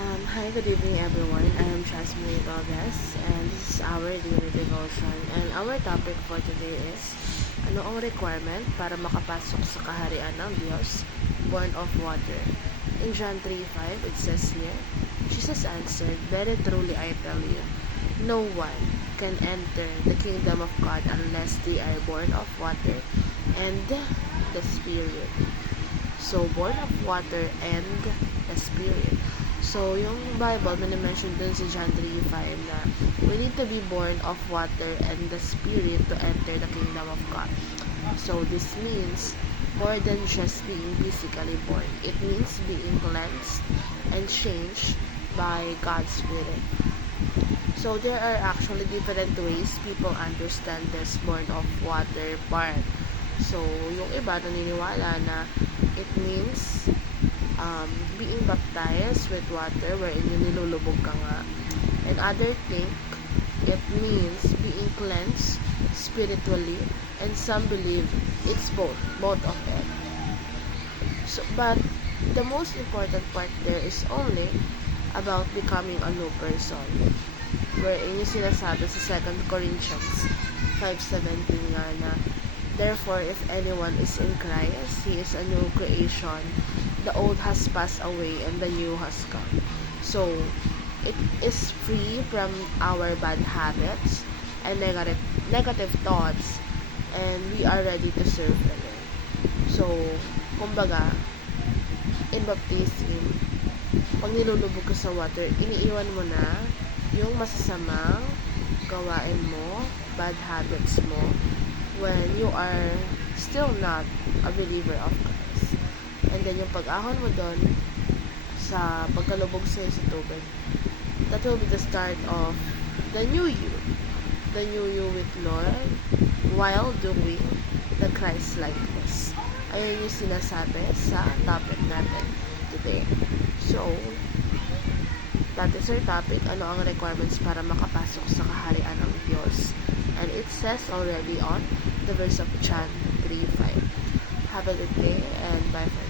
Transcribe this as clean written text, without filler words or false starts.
Hi, good evening everyone. I am Jasmine Valdez and this is our daily devotion. And our topic for today is, ano ang requirement para makapasok sa kaharian ng Diyos, born of water? In John 3:5, it says here, Jesus answered, "Very truly I tell you, no one can enter the kingdom of God unless they are born of water and the Spirit." So, born of water and the Spirit. So, yung Bible, mention dun sa John 3:5 na we need to be born of water and the Spirit to enter the kingdom of God. So, this means more than just being physically born. It means being cleansed and changed by God's Spirit. So, there are actually different ways people understand this born of water part. So, yung iba naniniwala na it means being baptized with water wherein yung nilulubog ka nga. And other think it means being cleansed spiritually, and some believe it's both of it. So, but the most important part there is only about becoming a new person, wherein yung sinasabi sa 2 Corinthians 5:17 nga na, "Therefore, if anyone is in Christ, he is a new creation. The old has passed away and the new has come." So, it is free from our bad habits and negative thoughts, and we are ready to serve the Lord. So, kumbaga, in baptism, pag nilulubog ka sa water, iniiwan mo na yung masasamang gawain mo, bad habits mo, when you are still not a believer of Christ. And then yung pag-ahon mo doon sa pagkalubog sa'yo sa tubig, that will be the start of the new you with Lord while doing the Christ-likeness. Ayun yung sinasabi sa topic natin today. So, that is our topic, ano ang requirements para makapasok sa kaharian ng Diyos. And it says already on the verse of John 3:5. Have a good day and bye for now.